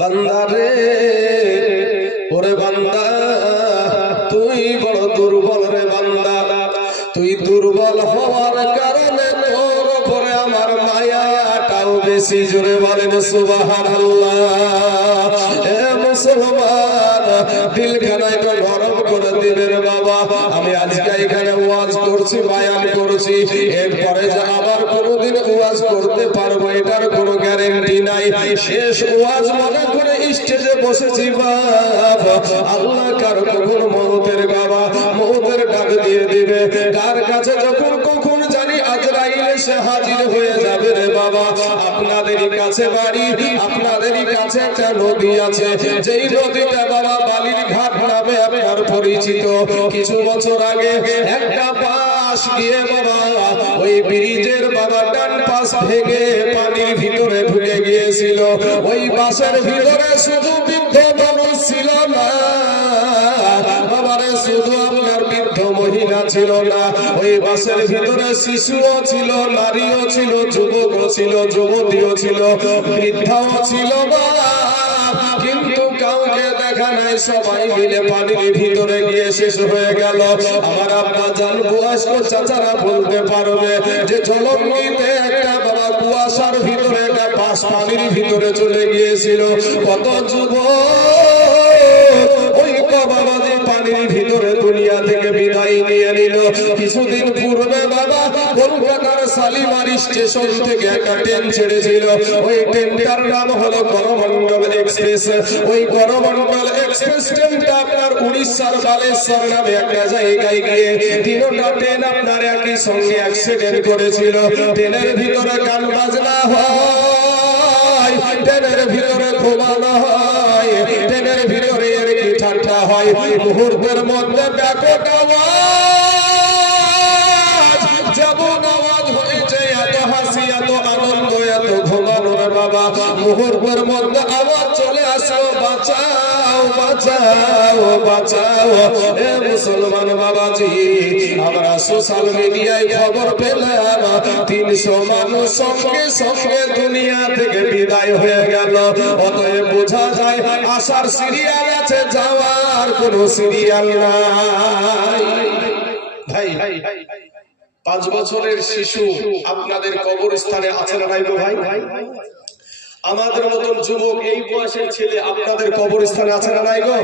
বান্দা রে, ওরে বান্দা তুই বড় দুর্বল রে বান্দা, তুই দুর্বল হওয়ার কারণে তোর উপরে আমার মায়াটাও বেশি। জোরে বলেন সুবহানাল্লাহ। এ মুসলমান, দিলখানা একটু গরম করে দিবেন বাবা। আমি আজকে এখানে ওয়াজ করছি, বায়ান করছি, এরপরে যে আবার কোনোদিন ওয়াজ করতে পারবো এটার কোনো গ্যারান্টি নাই। শেষ ওয়াজ মনে করে স্টেজে বসেছি বাবা, আল্লাহ কার কখন মওতের বাবা মওতের ডাক দিয়ে দিবে, কার কাছে যখন কখন জানি আজরাইল এসে হাজির হয়ে যাবে রে বাবা। আপনাদেরই কাছে বাড়ি, আপনাদেরই কাছে একটা নদী আছে, যেই নদীটা বাবা বালির ঘাট নামে আপনার পরিচিত। কিছু বছর আগে একটা বাস গিয়ে বাবা ওই ব্রিজের বাবা ডান পাশ ভেঙে পানির ভিতরে ঢুকে গিয়েছিল। ওই বাসের ভিতরে শুধু বৃদ্ধ মানুষ ছিল না বাবারে, শুধু আপনার বৃদ্ধ মহিলা ছিল না, ওই বাসের ভিতরে শিশুও ছিল, নারীও ছিল, যুবকও ছিল, যুবতীও ছিল, বৃদ্ধাও ছিল বাবা। কিন্তু কাউকে দেখা নাই, সবাই মিলে পানির ভিতরে গিয়ে শেষ হয়ে গেল। আমার আব্বা জান বয়স্ক চাচারা বলতে পারবে যে জলঙ্গিতে একটা বাবা কুয়াশার ভিতরে একটা বাস পানির ভিতরে চলে গিয়েছিল। কত যুবক ওই কবাবাজি পানির ভিতরে দুনিয়া থেকে বিদায় নিয়ে নিল। কিছুদিন পূর্বে বাবা কলকাতার শালিমার স্টেশন থেকে একটা ট্রেন ছেড়েছিল। ওই ট্রেনটার নাম হলো করমণ্ডল এক্সপ্রেস। ওই করমণ্ডল এক্সপ্রেস ট্রেনটা আপনার উড়িষ্যার বালেশ্বর নামে একটা জায়গায় গিয়ে তিনটা ট্রেন আপনার একই সঙ্গে অ্যাক্সিডেন্ট করেছিল। ট্রেনের ভিতরে গান বাজনা হয়, ট্রেনের ভিতরে ঘুমানো হয়, ট্রেনের ভিতরে এর কি ঠাট্টা হয়। মুহূর্তের মধ্যে ব্যাপক আওয়াজ, যেমন আওয়াজ হয়েছে, এত হাসি, এত আনন্দ, এত ঘুমানোর বাবা। মুহূর্তের মধ্যে আওয়াজ চলে আসলো, বাঁচাও বাঁচাও বাঁচাও। এ মুসলমান বাবাজি, আমরা সোশ্যাল মিডিয়ায় খবর পেলাম 300 মানুষ সঙ্গে সঙ্গে দুনিয়া থেকে বিদায় হয়ে গেল। অতএব বোঝা যায় আসার সিরিয়াল আছে, যাওয়ার কোনো সিরিয়াল নাই। ভাই 5 বছরের শিশু আপনাদের কবরস্থানে আছে না নাই গো ভাই? আমাদের মতন যুবক এই বয়সের ছেলে আপনাদের কবরস্থানে আছে না নাই গো?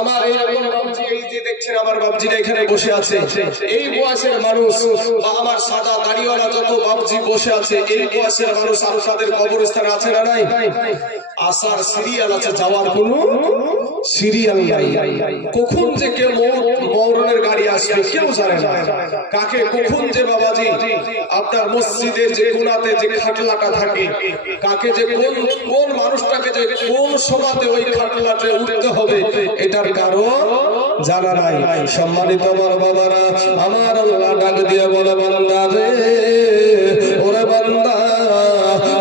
আমার এইরকম বাবজি, এই যে দেখছেন আমার বাবজিরা এখানে বসে আছে, এই বয়সের মানুষ বা আমার সাদা দাড়িওয়ালা যত বাবজি বসে আছে, এই বয়সের মানুষ আপনাদের কবরস্থানে আছে না নাই? আসার সিরিয়াল আছে, যাওয়ার কোনো সিরিয়াল নাই। কখন যে কে মরণের গাড়ি আসবে কেউ জানে না। কাকে কখন যে বাবাজি আপনার মসজিদের যে কোণাতে যে খাটলাটা থাকে, কাকে যে কোন মানুষটাকে যে কোন সভাতে ওই খাটলাতে উঠতে হবে, এটার কারণ জানা নাই। সম্মানিত আমার বাবারা, আমার আল্লাহ ডাক দিয়ে বলে, বান্দা রে, ওরে বান্দা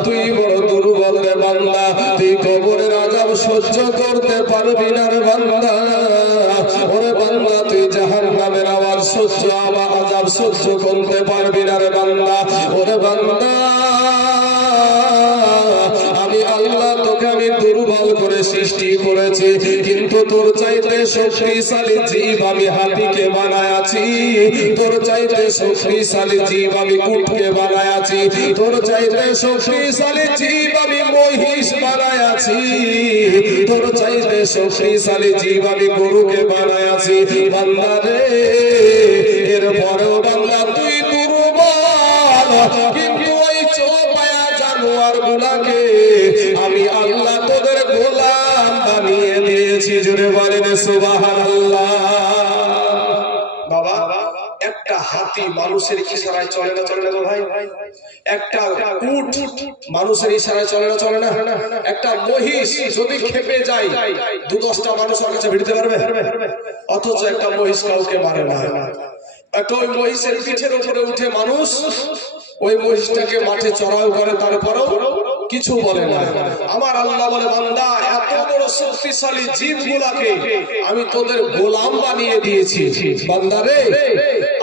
তুই বড় দুর্বল রে বান্দা, তুই কবরের আযাব সহ্য করতে পারবি না রে বান্দা। ওরে বান্দা তুই জাহান্নামের আওয়াজ আযাব সহ্য করতে পারবি না রে বান্দা। ওরে বান্দা, আমি আল্লাহ তোকে আমি দুর্বল করে সৃষ্টি করেছি, কিন্তু তোর চাইতে শক্তিশালী জীব আমি হাতিকে বানায়াছি, তোর চাইতে শক্তিশালী জীব আমি উটকে বানায়াছি, তোর চাইতে শক্তিশালী জীব আমি মহিষ বানায়াছি, তোর চাইতে শক্তিশালী জীব আমি গরুকে বানায়াছি। বান্দা রে, এরপরেও বান্দা তুই দুর্বল, কিন্তু ওই চোপায়া জানোয়ার গুলাকে আমি আল্লাহ তোদের গোলাম বানিয়ে দিয়েছি। জোরে বলেন সুবহানাল্লাহ। বাবা, একটা হাতি মানুষের ইশারায় চলে না, চলে না ভাই? একটা উট মানুষের ইশারায় চলে না, চলে না? একটা মহিষ যদি খেপে যায় 2-10টা মানুষ ওর কাছে ভিড়তে পারবে? অথচ একটা মহিষ কাউকে মারে না। একটা ওই মহিষের পিঠের উপরে উঠে মানুষ ওই মহিষটাকে মাঠে চড়াও করে, তারপরেও কিছু বলে না। আমার আল্লাহ বলে বান্দা এত বড় শক্তিশালী জিনগুলাকে আমি তোদের গোলাম বানিয়ে দিয়েছি। বান্দা রে,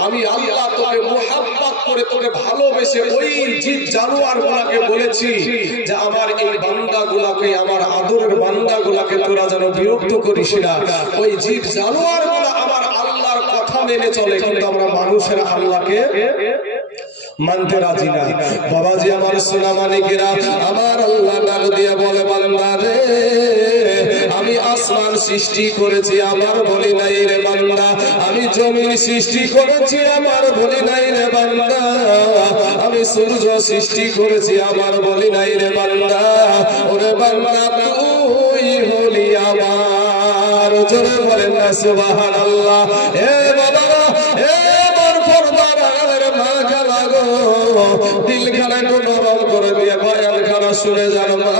আমি আল্লাহ তোকে মোহাব্বত করে তোকে ভালোবেসে ওই জিন জানোয়ারগুলাকে বলেছি যে আমার এই বান্দাগুলাকে, আমার আদরের বান্দাগুলাকে তোরা যেন বিরক্ত করিস না। ওই জিন জানোয়ারগুলা আমার আল্লাহর কথা মেনে চলে, কিন্তু আমরা মানুষেরা আল্লাহকে মানতে রাজি না। বাবাজি আমার সোনা মানিকেরা, আমার আল্লাহ ডাক দিয়ে বলে বান্দা রে, আমি আসমান সৃষ্টি করেছি, আমার বলি নাই রে বান্দা। আমি জমিন সৃষ্টি করেছি, আমার বলি নাই রে বান্দা। আমি সূর্য সৃষ্টি করেছি, আমার বলি নাই রে বান্দা। ওরে বান্দা তুই হলি আমার। জোরে বলেন না সুবহানাল্লাহ। হে বাবারা, হে আমার পর্দার মা খালা গো, দিলখানা একটু নরম করে দিয়ে বয়ানখানা শুনে যান মা।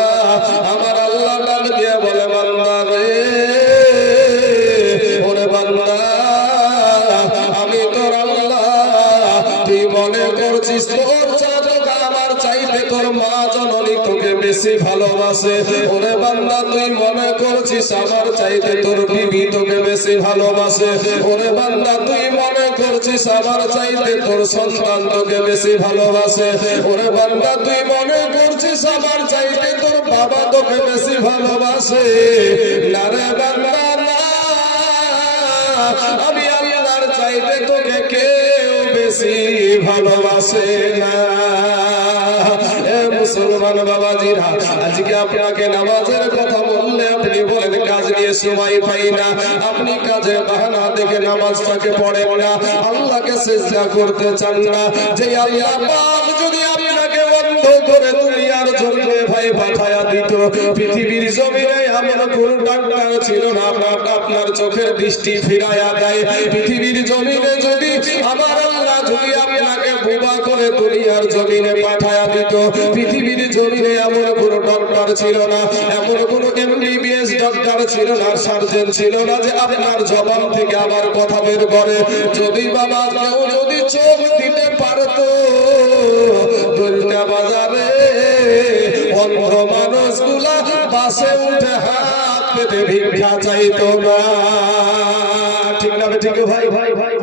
আমার আল্লাহ ডাক দিয়ে বলে বান্দা রে, ওরে বান্দা আমি তোর আল্লাহ। তুই মনে করছিস তোর চাচা আমার চাইতে তোর মা জননী তোকে বেশি ভালোবাসে। ওরে বান্দা তুই মনে করছিস আমার চাইতে তোর বিবি তোকে বেশি ভালোবাসে। ওরে বান্দা তুই মনে করছিস আমার চাইতে তোর সন্তান তোকে বেশি ভালোবাসে। ওরে বান্দা তুই মনে করছিস আমার চাইতে তোর বাবা তোকে বেশি ভালোবাসে। না রে বান্দা না, আমি আল্লাহর চাইতে তোকে কেউ বেশি ভালোবাসে না। মুসলমান বাবাজিরা, আজকে আপনাকে নামাজের কথা বললে আপনি বলেন কাজ নিয়ে সময় পাই না। আপনি কাজের বাহানা দেখে নামাজটাকে পড়েন না, আল্লাহকে সিজদা করতে চান না। যে আল্লাহ পাক যদি আপনাকে বন্ধ করে দুনিয়ার জমিনে ভাই পাঠায়া দিত, পৃথিবীর জমিনে এমন কোন ডাক্তার ছিল না আপনার চোখের দৃষ্টি ফিরাইয়া দেয়। পৃথিবীর জমিনে যদি আমার আল্লাহ যদি আপনাকে বোবা করে দুনিয়ার জমিনে পাঠায়া দিত, পৃথিবীর জমিনে এমন কোন ডক্টর ছিল না, এমন কোন এমবিবিএস ডক্টর ছিল না, সার্জন ছিল না যে আপনার জবান থেকে আবার কথা বের করে। যদি বাবা কেউ যদি চোখ দিতে পারতো, দলটা বাজারে অন্ধ মানুষগুলা বাসে উঠে হাত পেতে ভিক্ষা চাইতো না। ঠিক না ঠিক ভাই? ভাই ভাই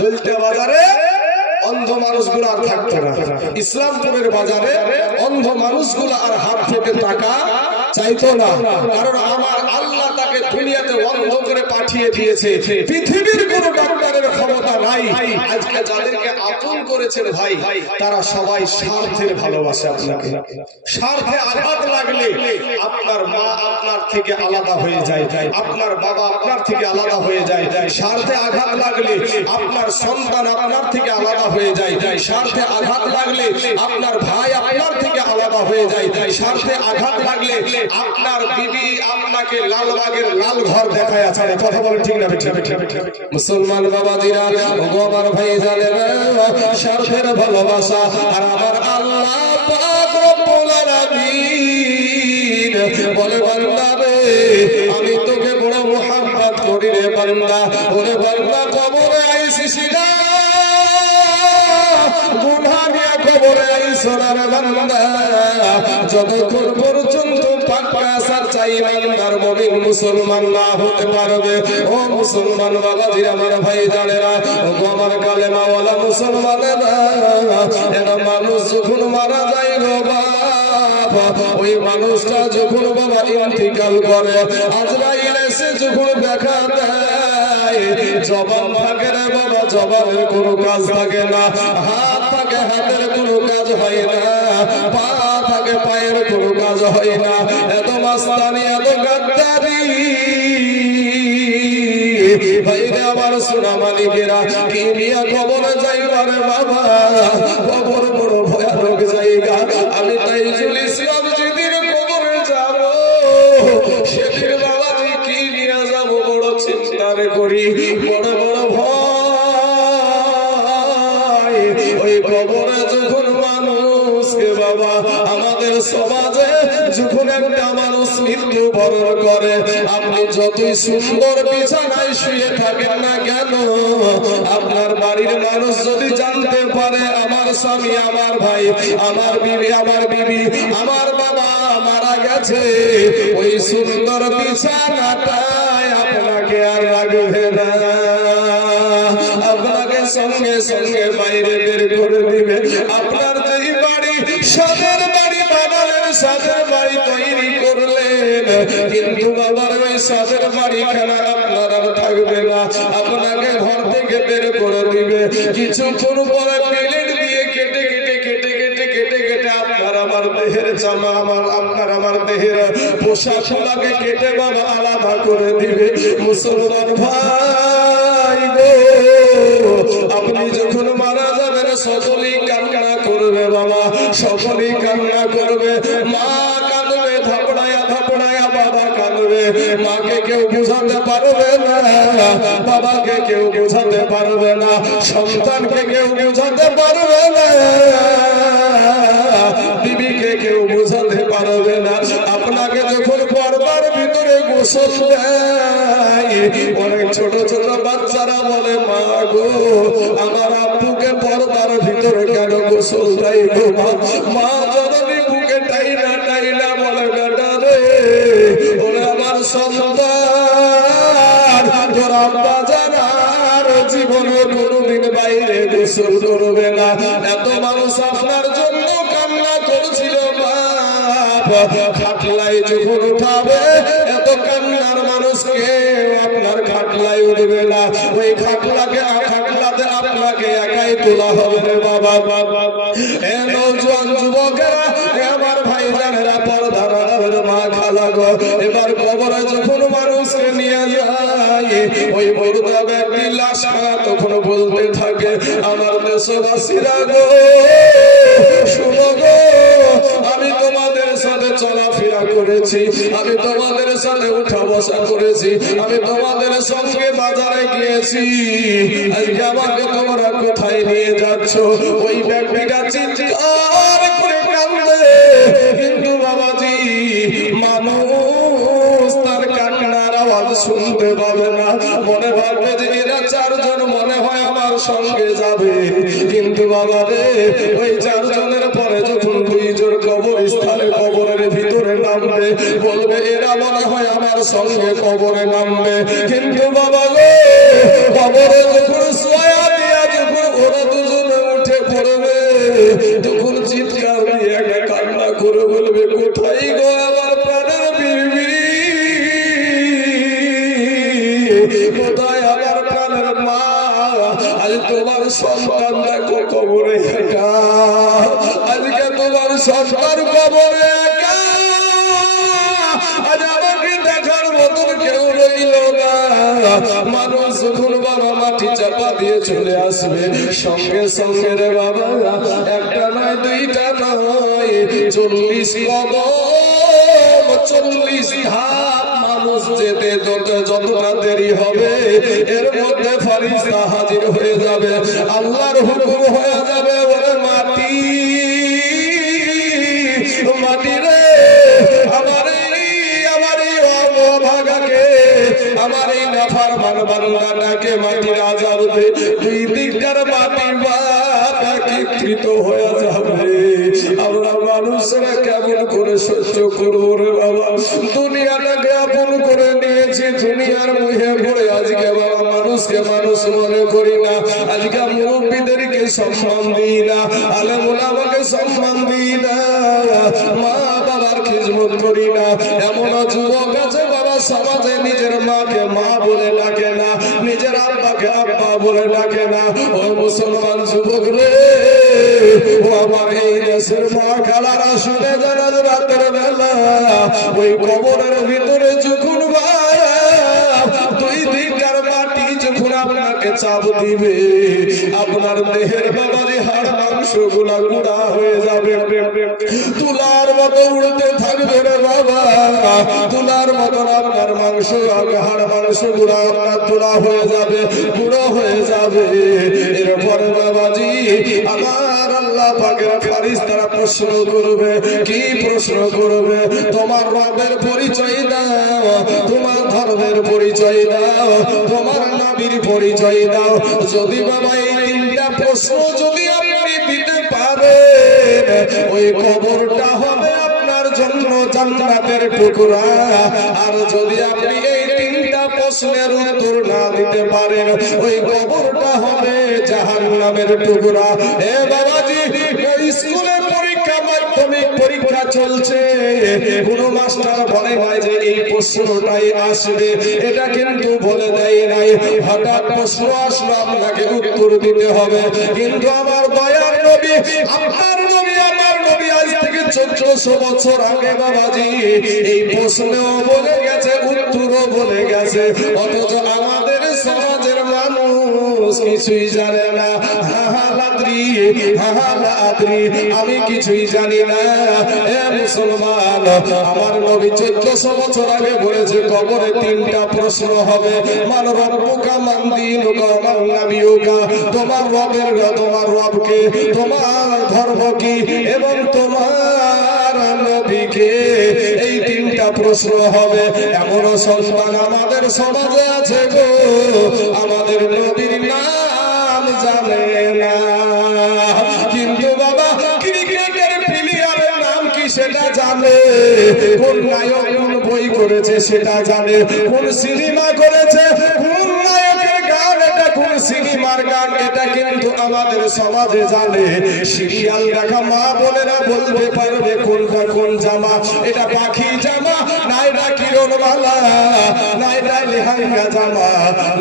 দলটা বাজারে অন্ধ মানুষগুলো আর থাকতো না। ইসলামপুরের বাজারে অন্ধ মানুষগুলো আর হাত পেতে টাকা চাইতো না, কারণ আমার আল্লাহ তাকে দুনিয়াতে অন্ধ করে পাঠিয়ে দিয়েছে। পৃথিবীর কোন ডাক্তারের ক্ষমতা নাই। আজকে যাদেরকে আপন করেছেন ভাই, তারা সবাই স্বার্থের ভালোবাসে আপনাকে। স্বার্থে আঘাত লাগলে আপনার মা আপনার থেকে আলাদা হয়ে যায়, আপনার বাবা আপনার থেকে আলাদা হয়ে যায়। স্বার্থে আঘাত লাগলে আপনার সন্তান আপনার থেকে আলাদা হয়ে যায়। স্বার্থে আঘাত লাগলে আপনার ভাই আপনার থেকে আলাদা হয়ে যায়। স্বার্থে আঘাত লাগলে আপনার বিবি আপনাকে লালবাগের লাল ঘর দেখায় আছে। কথা বলেন ঠিক না? মুসলমান বাবাজিরা, আমার ভাই জানেন স্বার্থের ভালোবাসা আর আমার আল্লাহ পাক রব্বুল আলামিন বলে বান্দা রে, আমি তোকে বড় মুহাব্বত করি রে বান্দা। ওরে বান্দা কবরে আইসিস না, গুনাহ নিয়ে কবরে আইস না রে বান্দা। যতক্ষণ পর্যন্ত পাক্কা আসার চাই ইমানদার মুমিন মুসলমান না হতে পারবে। ও মুসলমান বাবাজি, আমার ভাই জানেরা, ও আমার কালেমাওয়ালা মুসলমানেরা, এরা মানুষ যখন মারা যায় গো বাবা, ওই মানুষটা যখন বাবা ইন্তিকাল করে, আজরাইল এসে যখন দেখা দেয়, জবান থাকে রে বাবা, জবানের কোনো কাজ থাকে না। হাত থাকে, হাতের কোনো কাজ হয় না। পা থাকে, পায়ের কোনো কাজ হয় না। এত মাস্তানি, এত গাদ্দারি ভাইরে আমার সোনা মানিকেরা, কি নিয়ে কবরে যাইবারে বাবা, কবর বড় ভয়ানক জায়গা। আমি তাই চলেছিলাম যেদিন কবরে যাব, সেদিন বাবাজি কি নিয়ে যাব বড় চিন্তারে করি, বড় বড় ভয়। ওই কবরে যখন মানুষকে বাবা আমাদের সমাজে যখন একটা মানুষ মৃত্যুবরণ করে, আপনি যতই সুন্দর বিছানায় শুয়ে থাকেন না কেন, আপনার বাড়ির মানুষ যদি জানতে পারে আমার স্বামী, আমার ভাই, আমার বিবি, আমার বাবা মারা গেছে, ওই সুন্দর বিছানাটায় আপনাকে আর রাখবে না, আপনাকে সঙ্গে সঙ্গে বাইরে বের করে দিবে। আপনার যেই বাড়ি, সাদের বাড়ি বানালেন, সাদের বাড়ি তৈরি করলেন, কিন্তু বাবার ওই সাদের বাড়িখানা আপনার আর থাকবে না, আপনাকে ঘর থেকে বের করে দিবে। কিছুক্ষণ পরে প্লেট দিয়ে কেটে কেটে কেটে কেটে কেটে কেটে আপনার আমার দেহের জামা, আপনার আমার দেহের পোশাকগুলোকে কেটে বাবা আলাদা করে দিবে। মুসলমান ভাই গো, আপনি যখন মারা যাবেন সকলেই কান্না করবে বাবা, সকলেই কান্না করবে। মা কাঁদবে থাপড়ায়া থাপড়ায়া, বাবা কাঁদবে। মাকে কেউ বোঝাতে পারবে না, বাবাকে কেউ বোঝাতে পারবে না, সন্তানকে কেউ বোঝাতে পারবে না, বিবিকে কেউ বোঝাতে পারবে না। আপনাকে যখন পর্দার ভিতরে গোসল দেয়, অনেক ছোট ছোট বাচ্চারা বলে মা গো, আমার আব্বুকে পর্দার ভিতরে কেন গোসল দেয় গো মা? জননী বুকে টাইনা টাইনা বলে বেটা রে, ওরে আমার সন্তান, তোর আব্বা জানার জীবনে কোনোদিন বাইরে গোসল করবে না। এত মানুষ আপনার জন্য কান্না করছিল বাপ, খাটলাই যখন উঠাবে এত কান্নার মানুষকে আপনার খাটলাই উঠবে না, ওই খাটলাকে খাটলাতে আপনাকে একাই তোলা হবে রে বাবা। এ নওজোয়ান যুবকেরা, আমার ভাইজানেরা, পর্দার মা খালা গো, এবার কবরে যখন মানুষকে নিয়ে যায়, ওই মুর্দা ব্যক্তি লাশ খানা তখন বলতে থাকে, আমার দেশবাসীরা গো, শুনো গো, আমি তোমাদের সাথে চলাফেরা করেছি, আমি তোমাদের সাথে উঠা বসা করেছি, আমি তোমাদের সঙ্গে বাজারে গিয়েছি, আজকে আমাকে তোমরা কোথায় নিয়ে যাচ্ছ? ওই ব্যক্তিটা চিৎকার করে কাঁদে, কিন্তু বাবাজি মানুষ তার কান্নার আওয়াজ শুনতে পাবে না, মনে ভাববে যে এরা চারজন মনে হয় আমার সঙ্গে যাবে, কিন্তু বাবা রে, ওই চারজনের পরে যখন দুইজন কবরস্থানে কবরের ভিতরে নামবে, বলবে এরা মনে হয় আমার সঙ্গে কবরে নামবে, কিন্তু বাবা গো, কবরে যখন সোয়া দিয়া যখন ওরা দুজনে উঠে পড়বে, তখন চিৎকার দিয়ে একা কান্না করে বলবে, কোথায় গো আমার প্রাণের বিবি, কোথায় আমার প্রাণের মা? আজ তোমার সন্তান দেখো কবরে একা, আজকে তোমার সন্তান কবরে একা, আজ আমাকে দেখার মতন কেউ রইল না। মানুষ যখন বাবা মাটি চাপা দিয়ে চলে আসবে, সঙ্গে সঙ্গে রে বাবা, একটা নয় দুইটা নয়, 40 কদম 40 ধাপ মানুষ যেতে যতটা দেরি হবে, এর মধ্যে ফেরেশতা হাজির হয়ে যাবে, আল্লাহর হুকুম হয়ে যাবে, ওরে মাটি, মাটি রে, আমার এই অভাগাকে, আমার এই নাফরমান বান্দাটাকে মাটির আযাব দে, দুই দিককার মাটি বাপ একত্রিত হয়ে যাবে। আমরা মানুষরা কেমন করে সহ্য করবো রে বাবা? দুনিয়াটাকে আপন করে নিয়েছি, দুনিয়ার মুখে পড়ে আজকে বাবা মানুষকে মানুষ মনে করি না, আজকে মুরব্বীদেরকে সম্মান দিই না, আলেম ওলামাকে সম্মান দিই না, মা বাবার খিদমত করি না। এমন যুবক আছে বাবা, সমাজে নিজের মাকে মা বলে ডাকে না, নিজের আব্বাকে আব্বা বলে ডাকে না। ও মুসলমান যুবক রে, ও আমার এই দেশের মা খালারা, শুনে যারা রাতের বেলা ওই কবরের ভিতরে যখন দুই দিককার মাটি যখন আপনাকে চাপ দিবে, আপনার দেহের বাবারি হাড় মাংস গুলা গুঁড়া হয়ে যাবে, তুলার মতো উড়তে থাকবে রে বাবা, তুলার মতন আপনার মাংস, হাড় মাংস গুঁড়া আপনার তুলা হয়ে যাবে, গুঁড়ো হয়ে যাবে। এরপরে বাবাজি আমার আল্লাহ পাকের ফেরেশতারা প্রশ্ন করবে। কি প্রশ্ন করবে? তোমার রবের পরিচয় দাও, তোমার ধর্মের পরিচয় দাও, তোমার নবীর পরিচয় দাও। যদি বাবা এই তিনটা প্রশ্ন যদি আপনি দিতে পারেন, ওই কবরটা হবে আপনার জন্য জান্নাতের টুকরা। আর যদি আপনি এই তিনটা প্রশ্নের উত্তর না দিতে পারেন, ওই কবরটা হবে জাহান্নামের টুকরা। এ বাবাজি, স্কুলে পরীক্ষা, মাধ্যমিক পরীক্ষা চলছে, কোন মাস্টার বলে নাই যে এই প্রশ্নটাই আসবে, এটা কিন্তু বলে দেয় নাই। হঠাৎ প্রশ্ন আসলো, আপনাকে উত্তর দিতে হবে। কিন্তু আমার দয়ার নবী, আপনার নবী, আমার নবী আজ থেকে 1400 বছর আগে বাবাজি এই প্রশ্নও বলে গেছে, উত্তরও বলে গেছে। অথচ আমাদের সমাজের মানুষ কিছুই জানে না। আমি কিছুই জানি না। এ মুসলমান, আমার নবী 1400 বছর আগে বলেছে কবরে তিনটা প্রশ্ন হবে। মান রব্বুকা, মান দীনুকা, মান নাবিয়ুকা। তোমার রবের, তোমার রবকে, তোমার ধর্ম কি এবং তোমার নবীকে, এই তিনটা প্রশ্ন হবে। এমন সন্তান আমাদের সমাজে আছে গো, আমাদের নবীর নাম জানে না। কিন্তু বাবা ক্রিকেটের প্লেয়ারের নাম কি সেটা জানে, কোন নায়ক কোন বই করেছে সেটা জানে, কোন সিনেমা করেছে, কোন নায়কের গান এটা, কোন সিনেমার গান এটা কিন্তু আমাদের সমাজে জানে। সিরিয়াল দেখা মা বোনেরা বলতে পারবে কোনটা কোন জামা, এটা পাখি জামা না এটা কিরণমালা, না এটা লেহেঙ্গা জামা,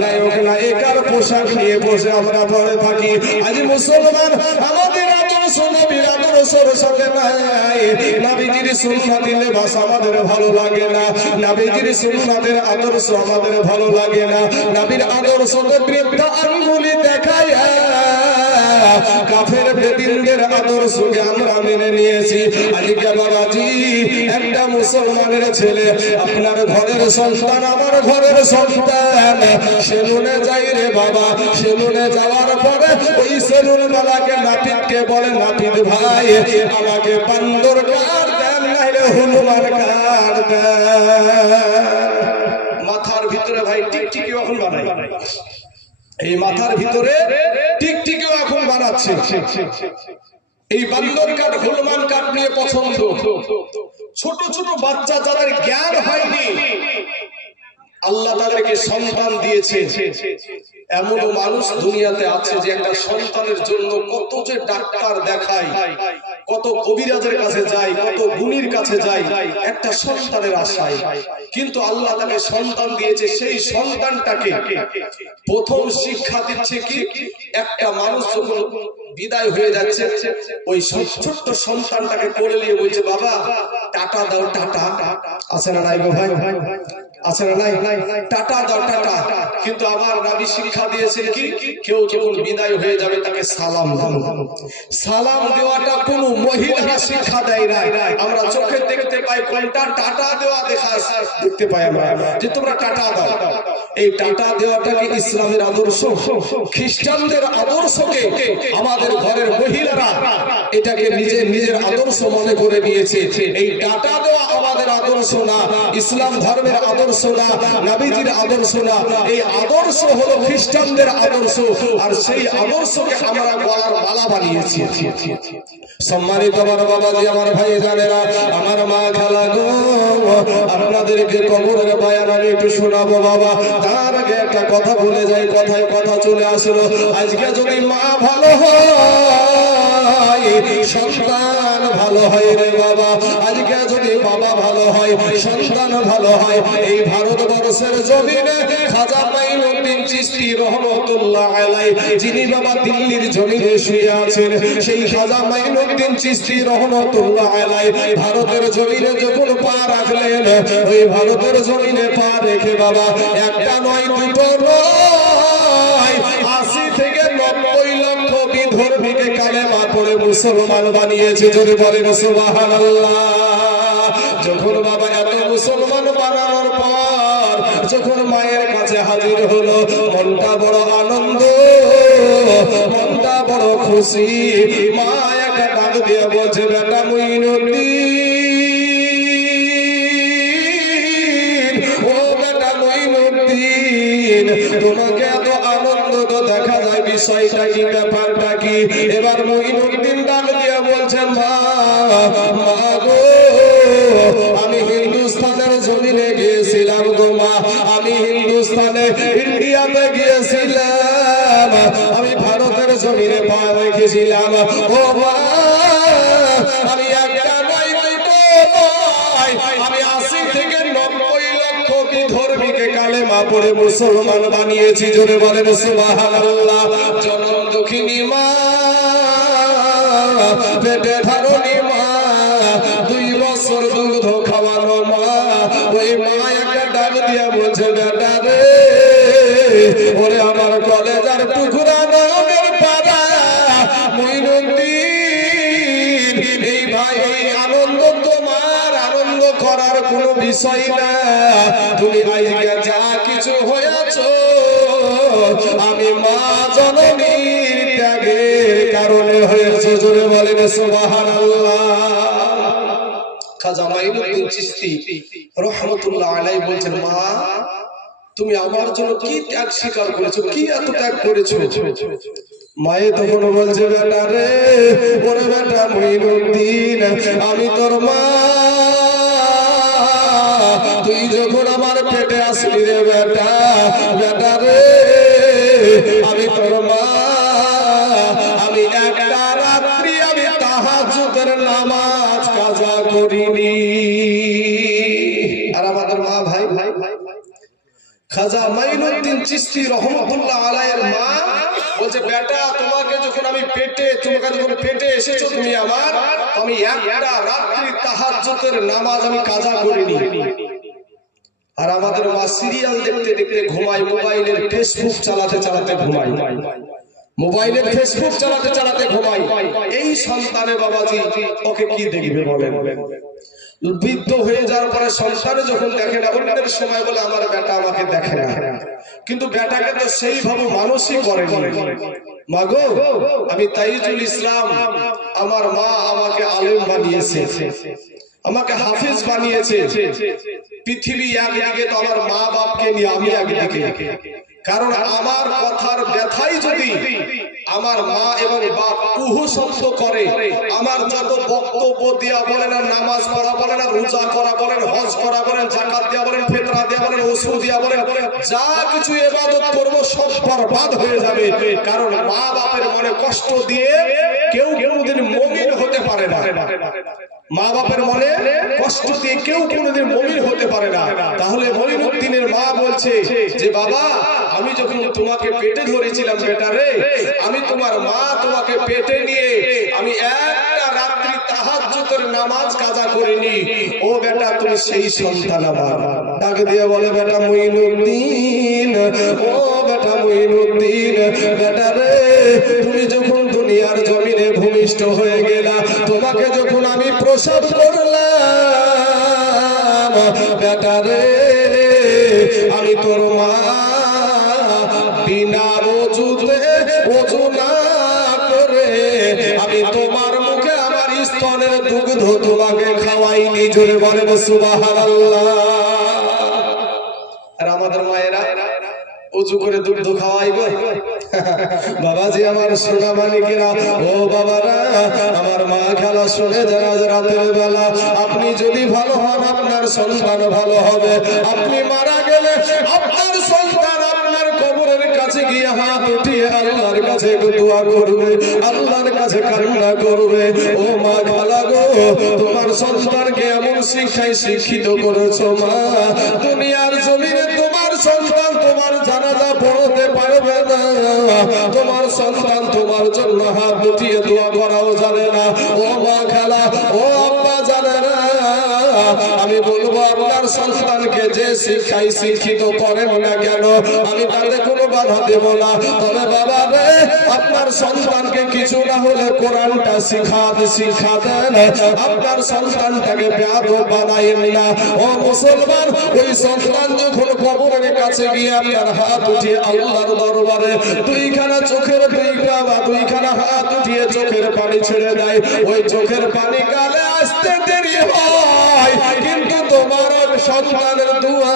নায়ক নায়িকার পোশাক নিয়ে বসে আমরা পরে থাকি। আজ মুসলমান আমাদের আদর্শ নবীর আদর্শের সাথে নাই। নবীজির সুন্নাতের লেবাস আমাদের ভালো লাগে না, নবীজির সুন্নাতের আদর্শ আমাদের ভালো লাগে না। নবীর আদর্শকে বৃদ্ধ আঙ্গুলি দেখায় কাফের বেদিনদের আদর্শকে আমরা মেনে নিয়েছি। আজকে বাবাজি একটা মুসলমানের ছেলে, আপনার ঘরের সন্তান, আমার ঘরের সন্তান, সেলুনে যাই রে বাবা, সেলুনে যাওয়ার পরে ওই সেলুন বালাকে নাপিতকে বলে, নাপিত ভাই আমাকে বান্দর কাট দেন, নাইলে হনুমান কাট দেন। মাথার ভিতরে ভাই টিকটিকি এখন বানাই, এই মাথার ভিতরে টিকটিকিও এখন বানাচ্ছে। এই বান্দর কাঠ, হনুমান কাঠ নিয়ে পছন্দ। ছোট ছোট বাচ্চা যাদের জ্ঞান হয়নি, আল্লাহ তাদেরকে সন্তান দিয়েছে। এমন মানুষ দুনিয়াতে আছে যে একটা সন্তানের জন্য কত যে ডাক্তার দেখায়, কত কবিরাজের কাছে যায়, কত গুণীর কাছে যায় একটা সন্তানের আশায়। কিন্তু আল্লাহ তাকে সন্তান দিয়েছে, সেই সন্তানটাকে প্রথম শিক্ষা দিচ্ছে কি, একটা মানুষ যখন বিদায় হয়ে যাচ্ছে, ওই ছোট্ট সন্তানটাকে কোলে নিয়ে বলছে, বাবা টাটা দাও, টাটা। আছে না নাই গো ভাই, আছে না নাই, টাটা দাও, টাটা। কিন্তু আবার নবী শিক্ষা দিয়েছেন কি, কেউ যখন বিদায় হয়ে যাবে তাকে সালাম দাও। সালাম দেওয়াটা কোন মহিলা শিক্ষা দেয় না, আমরা চোখে দেখতে পাই। কোনটা টাটা দেওয়া দেখতে পাই আমরা, যে তোমরা টাটা দাও। এই টাটা দেওয়াটা কি ইসলামের আদর্শ? খ্রিস্টানদের আদর্শকে আমাদের ঘরের মহিলারা এটাকে নিজের আদর্শ মনে করে নিয়েছে। এই টাটা দেওয়া আমাদের আদর্শ না, ইসলাম ধর্মের আদর্শ না, নবীজির আদর্শ না। এই আদর্শ হলো খ্রিস্টানদের আদর্শ, আর সেই আদর্শকে আমরা গলার মালা বানিয়েছি। সম্মানিত আমার বাবাজি, আমার ভাই জানেরা, আমার মা খালা গো, আপনাদেরকে কবরের বয়ান আমি একটু শোনাবো বাবা। তার আগে একটা কথা বলে যাই, কথায় কথা চলে আসলো। আজকে যদি মা ভালো হয়, সন্তান ভালো হয় রে বাবা। আজকে যদি বাবা ভালো হয়, সন্তান ভালো হয়। এই ভারতবর্ষের জমিনে খাজা মাইনুদ্দিন চিশতি রহমতুল্লাহ আলাইহি, যিনি বাবা দিল্লির জমিনে শুয়ে আছেন, সেই খাজা মাইনুদ্দিন চিশতি রহমতুল্লাহ আলাইহি ভারতের জমিনে যখন পা রাখলেন, ওই ভারতের জমিনে পা রেখে বাবা একটা নয়, দুটো নয়, 80 থেকে 90 লক্ষ বিধর্মীকে কালেমা পড়ে মুসলমান বানিয়েছে। যদি বলেন সুবহানাল্লাহ। যখন বাবা এত মুসলমান বানানোর পর যখন মায়ের কাছে হাজির হলো, মনটা বড় আনন্দ, মনটা বড় খুশি। মা একটা ডাক দিয়ে বলছে বেটা মুইনুদ্দিন, ও বেটা মুইনুদ্দিন, তোমাকে এত আনন্দ তো দেখা যায়, বিষয়টা কি, ব্যাপারটা কি? এবার মুইনুদ্দিন ডাক দিয়ে বলছেন মা গো, আমি হিন্দুস্তানের জমিনে গিয়েছিলাম গো মা, আমি হিন্দুস্তানে ইন্ডিয়াতে গিয়েছিলাম, আমি ভারতের জমিনে পা রেখেছিলাম ও মা, আমি একটা নয় আমি 80 থেকে 90 লক্ষ বিধর্মীকে কালেমা পড়ে মুসলমান বানিয়েছি। জোরে বলেন সুবহানাল্লাহ। জনম দুঃখিনী মা, পেটে ধারণী মা, 2 বছর দুগ্ধ খাওয়ানো মা, ওই মা একটা ডাক দিয়া বলছে বেটা রে, ওরে আমার কলেজার টুকরা নামের পাড়া মুইনুদ্দিন, এই ভাই এই আনন্দ তোমার আনন্দ করার কোনো বিষয় না, তুমি আজকে যা কিছু হয়েছো আমি মা জননীর ত্যাগের কারণে হয়েছে। জোরে বলেন সুবহানাল্লাহ। খাজা মাইনুদ্দিন চিশতি রাহমাতুল্লাহ আলাইহি বলছেন মা তুমি আমার জন্য কি ত্যাগ স্বীকার করেছো, কি এত ত্যাগ করেছো? মায়ে তখন বলছে বেটা রে, ওরে বেটা মুইনুদ্দিন, আমি তোর মা, তুই যখন আমার পেটে আসলি রে বেটা, বেটা রে আমি তোর মা, আমি একটা রাত্রি আমি তাহাজ্জুদের নামাজ কাজা করিনি। আর আমাদের মা ভাই ভাই খাজা মাইনুদ্দিন চিশতি রাহমাতুল্লাহ আলাইহির মা বলছে বেটা তোমাকে যখন আমি পেটে এসেছো তুমি আমার, আমি একটা রাত্রি তাহাজ্জুদের নামাজ আমি কাজা করিনি। আর আমাদের মা সিরিয়াল দেখতে দেখতে ঘুমায়, মোবাইলের ফেসবুক চালাতে চালাতে ঘুমায়, মোবাইলের ফেসবুক চালাতে চালাতে ঘুমায়। এই সন্তানে বাবাজি ওকে কি দেখবে বলেন? বৃদ্ধ হয়ে যাওয়ার পরে সংসারে যখন দেখে না, অন্যের সময় বলে আমার বেটা আমাকে দেখে না, কিন্তু বেটাকে তো সেইভাবে মানুষই করেনি। মা গো, আমি তাইজুল ইসলাম, আমার মা আমাকে আলেম বানিয়েছে, আমাকে হাফেজ বানিয়েছে। পৃথিবী একদিকে তো আমার মা বাপকে নিয়ে আমি একদিকে, কারণ আমার কথার ব্যথাই যদি আমার মা এবং বাপ উহু শব্দ করে, আমার যত বক্তব্য দেওয়া বলেন, আর নামাজ পড়া বলেন, আর রোজা করা বলেন, হজ করা বলেন, যাকাত দেওয়া বলেন, ফিতরা দেওয়া বলেন, ওসুল দেওয়া বলেন, যা কিছু ইবাদত করব সব বরবাদ হয়ে যাবে। কারণ মা বাপের মনে কষ্ট দিয়ে কেউ কোনোদিন মুমিন হতে পারে না, মা বাপের মনে কষ্ট দিয়ে কেউ কোনোদিন মুমিন হতে পারে না। তাহলে মঈনুদ্দিনের মা বলছে যে বাবা, আমি যখন তোমাকে পেটে ধরেছিলাম বেটা রে, আমি তোমার মা, তোমাকে পেটে নিয়ে আমি একটা রাত্রি তাহাজ্জুদের নামাজ কাজা করিনি। ও বেটা তুমি সেই সন্তান আমার। ডাক দিয়ে বলে বেটা মঈনুদ্দিন, ও বেটা মঈনুদ্দিন, বেটা রে তুমি যখন দুনিয়ার জমিনে ভূমিষ্ঠ হয়ে গেলা, তোমাকে যখন আমি প্রসব করলাম বেটা রে, আমি তোর মা বিনা ওযুতে ওযু না করে আমি তোমার মুখে আমার স্তনের দুগ্ধ তোমাকে খাওয়াইনি। জোরে বলেন সুবহানাল্লাহ। আর আমাদের মায়েরা উজু করে দুগ্ধ খাওয়াইবে বাবাজি, আমার সোনা মানিকেরা, ও বাবারা, আমার মা খেলা শুনে যারা রাতের বেলা, আপনি যদি ভালো হন আপনার সন্তান ভালো হবে, আপনি মারা গেলে আপনার সন্তান আপনার কবরের কাছে গিয়ে হাত উঠিয়ে আল্লাহর কাছে দোয়া করবে, আল্লাহর কাছে কান্না করবে। ও মা খালা গো, তোমার সন্তানকে এমন শিক্ষায় শিক্ষিত করেছো মা, দুনিয়ার জমিনে তোমার সন্তান তোমার জানাজা পড়তে পারবে না, তোমার সন্তান তোমার জন্য হাত উঠিয়ে দোয়া করাও জানে না। ও মা খালা, ও আব্বা জানে না, আমি বলবো আপনার সন্তানকে যে শিক্ষায় শিক্ষিত করেন না কেন আমি তাতে কোনো বাধা দেব না, তবে বাবা রে আপনার সন্তানকে কিছু না হলে কোরআনটা শিক্ষা দেন, আপনার সন্তানটাকে বেয়াদব বানায়েন না। ও মুসলমান, ওই সন্তান যখন কবরের কাছে গিয়ে আপনার হাত উঠিয়ে আল্লাহর দরবারে দুইখানা চোখের দুইখানা হাত উঠিয়ে চোখের পানি ছেড়ে দেয়, ওই চোখের পানি গালে আসতে দেরি হয়, কিন্তু তোমার সন্তানের দোয়া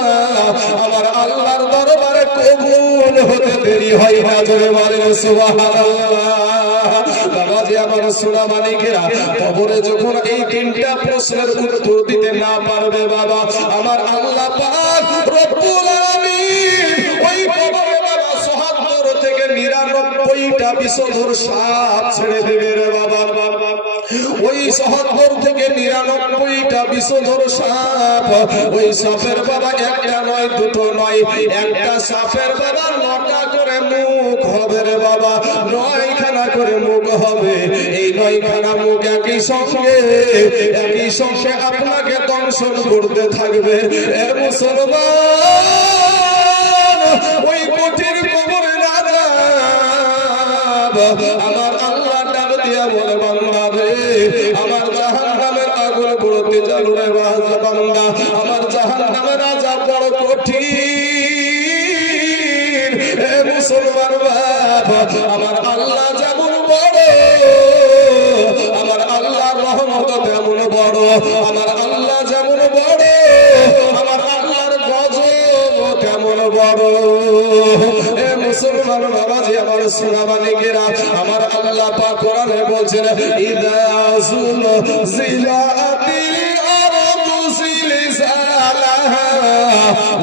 আমার আল্লাহর দরবারে কবুল হতে দেরি হয় না। জোরে বলেন সুবহানাল্লাহ। বাবাজি আমার সোনা মানিকেরা, কবরে যখন এই তিনটা প্রশ্নের উত্তর দিতে না পারবে বাবা, আমার আল্লাহ পাক রব্বুল আলামিন ওই কবরে বাবা ৭৭ থেকে ৯৯টা বিষধর সাপ ছেড়ে দেবে রে বাবা। ওই ৭৭ থেকে ৯৯টা বিষধর সাপ, ওই সাপের বাবা একটা নয় দুটো নয়, একটা সাপের বাবা ৯টা করে মুখ হবে রে বাবা, ৯খানা করে মুখ হবে। এই ৯খানা মুখ একই সঙ্গে আপনাকে দংশন করতে থাকবে। এ মুসলমান, ওই কঠিন কবরে না আমার আল্লাহ ডাক দিয়া বলে বান্দা রে, আমার জাহান্নামের আগুন পড়তে জানো রে বান্দা, আমার জাহান্নামের আযাব বড় কঠিন। হে মুসলমান বাবা, আমার আল্লাহ যেমন বড়, আমার আল্লাহর রহমত তেমন বড়, আমার আল্লাহ যেমন বড়, আমার আল্লাহর গজব তেমন বড়। হে মুসলমান বাবাজি আমার সোনা মানিকেরা, আমার আল্লাহ পাক কোরআনে বলছেন ইযা যুলজিলাতিল আরদু জিলজালাহা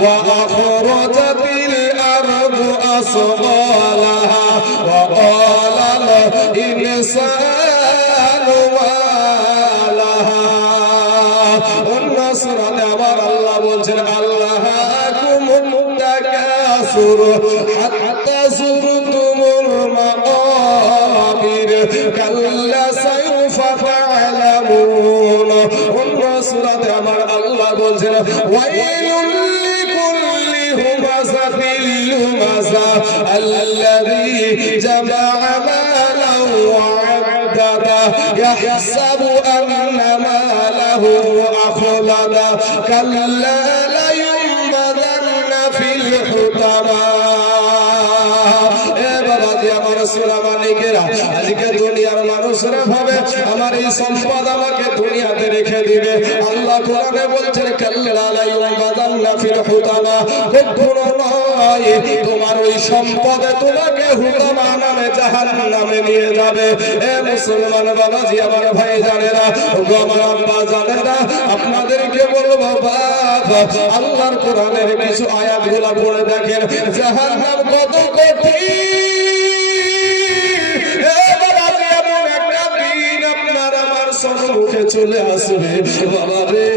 ওয়া আখরাজাতিল আরদু আসগালাহা ওয়া ক্বালাল ইনসানু মা লাহা। অন্য সূরাতে আমার আল্লাহ বলছেন আল্লাহুকুমুত তাকাসুর হাত্তা যুরতুমুল মাকাবির কাল্লা সায়ফা তা'লামুন। অন্য সূরাতে আমার আল্লাহ বলছেন ওয়াইলুল লিকুল্লি হুমাযাতিল লুমাযা আল্লাযী জামা'a মালান ওয়া 'আদ্দাদা ইয়াহসাবু আন্না মালাহু আখলাদা কাল্লা লা ইউনবাযান্না ফিল হুতামা। এ বাবাজি আমার সোনা মানিকেরা, আজকে দুনিয়ার মানুষরা ভাবে আমার এই সম্পদ আমাকে দুনিয়াতে রেখে দিবে। আল্লাহ কোরআনে বলছেন কাল্লা লা ইউনবাযান্না ফিল হুতামা, কখনো নয়, তোমার ওই সম্পদে তোমাকে হুতামা নামে জাহান্নামে নিয়ে যাবে। এ মুসলমান বাবাজি আমার ভাই জানেরা, আমার আব্বা জানেরা, আপনাদেরকে বলবো বাবা, আল্লাহর কোরআনের কিছু আয়াতগুলো পড়ে দেখেন, জাহান্নাম কত কঠিন। এমন একটা দিন আপনার আমার সম্মুখে চলে আসবে বাবা রে,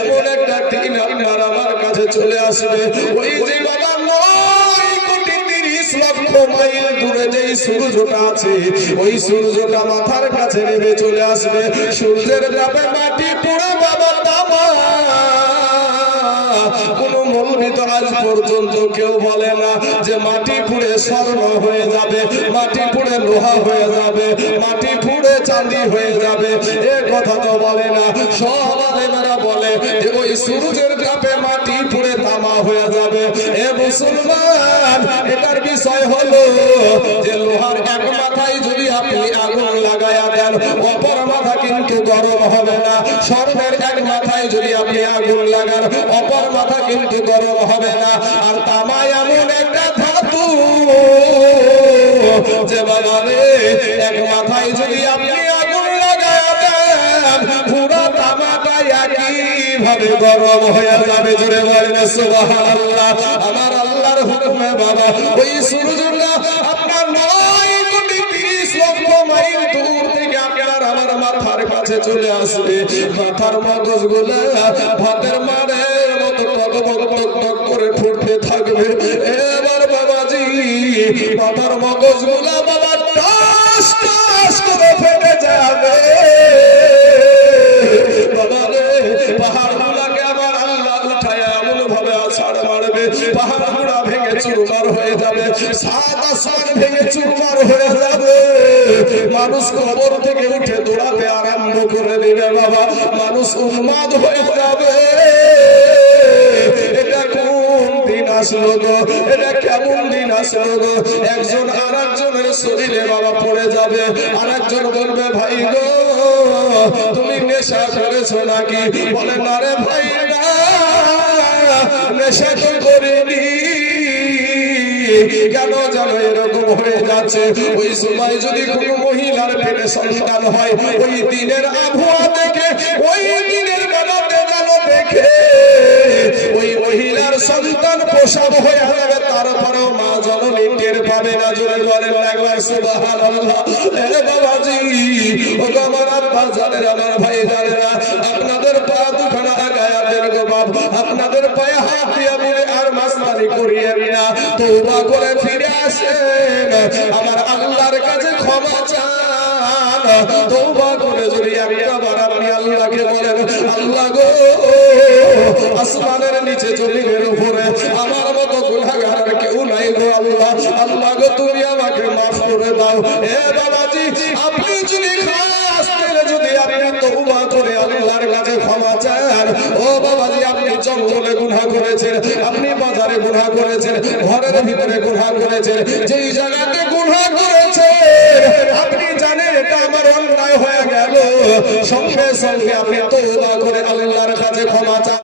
এমন একটা দিন আপনার আমার কাছে চলে আসবে, ওই যে বাবা ৯,৩০,০০,০০০ মাইল দূরে যেই সূর্যটা আছে, ওই সূর্যটা মাথার কাছে নেমে চলে আসবে, সূর্যের তাপে মাটি পুরো বাবা তামা। কোন মৌলবি তো আজ পর্যন্ত কেউ বলে না যে মাটি পুড়ে স্বর্ণ হয়ে যাবে, মাটি পুড়ে লোহা হয়ে যাবে, মাটি পুড়ে চাঁদি হয়ে যাবে, এ কথা তো বলে না। সব আলেমেরা বলে যে ওই সূর্যের তাপে মাটি পুড়ে তামা হয়ে যাবে। এ মুসলমান, এটার বিষয় হলো যে লোহার এক মাথায় যদি আপনি আগুন লাগায়া দেন, অপর মাথা কিন্তু গরম হবে না। স্বর্ণের এক মাথায় যদি আপনি আগুন লাগান, অপর মাথা কিন্তু গরম হবে না। আর তামা এমন একটা ধাতু যে বাবা রে, এক মাথায় যদি আপনি আগুন লাগায়া দেন, পুরো তামাটা একই ভাবে গরম হয়ে যাবে। জোরে বলেন সুবহানাল্লাহ। আমার আল্লাহর হুকুমে বাবা ওই সূর্যটা আপনার ৯,৩০,০০,০০০ মাইল দূর থেকে আপনার আমার মাথার কাছে চলে আসবে। মাথার মগজগুলো ভাতের মারের মতো টক করে ফুটতে থাকবে। এবার বাবাজি মাথার মগজগুলো বাবা টাস টাস করে ফেটে যাবে। বাবা রে, পাহাড়গুলোকে আমার পাহাড় গুড়া ভেঙে চুরমার হয়ে যাবে, সাত আসমান ভেঙে চুরমার হয়ে যাবে, মানুষ কবর থেকে উঠে দৌড়াতে আরম্ভ করে দিবে বাবা, মানুষ উন্মাদ হয়ে যাবে। এটা কোন দিন আসলো গো, এটা কেমন দিন আসলো গো? একজন আর একজনের শরীরে বাবা পড়ে যাবে, আর একজন বলবে ভাই গো তুমি নেশা করেছো নাকি? বলে না রে ভাই না, নেশা তো করিনি। কেন জানো এরকম হয়ে যাচ্ছে? ওই সময় যদি কোনো মহিলার পেটে সন্তান হয়, ওই দিনের আবহাওয়া দেখে, ওই দিনের বেলাতে জানো দেখে ওই মহিলার সন্তান প্রসব হয়ে যাবে, তারপরেও মা জননী টের পাবে না। জোরে বলেন একবার সুবহানাল্লাহ। এ বাবাজি, ও আমার আব্বা জানেন, আমার ভাই জানেন, আপনাদের পা দুখানা আগায়া দেন গো বাপ, আপনাদের পায়ে হাত দিয়া বলে আর মাস্তানি করিয়েন না, তওবা করে ফিরে আসেন, আমার আল্লাহর কাছে ক্ষমা চান। তওবা করে যদি একবার আপনি আল্লাহকে বলেন, আল্লাহ গো আসমানের নিচে জমিনের উপরে আমার মতো গুনাহগার কেউ নাই গো আল্লাহ, আল্লাহ গো তুমি আমাকে মাফ করে দাও। এ বাবাজি, আপনি যদি খাস করে যদি আপনি তওবা করে আল্লাহর কাছে ক্ষমা চান, ও বাবাজি আপনি জঙ্গলে গুনাহ করেছেন, আপনি বাজারে গুনাহ করেছেন, ঘরের ভিতরে গুনাহ করেছেন, যেই জায়গাতে গুনাহ করেছেন আপনি জানেন এটা আমার অন্যায় হয়ে গেল, সঙ্গে সঙ্গে আপনি তওবা করে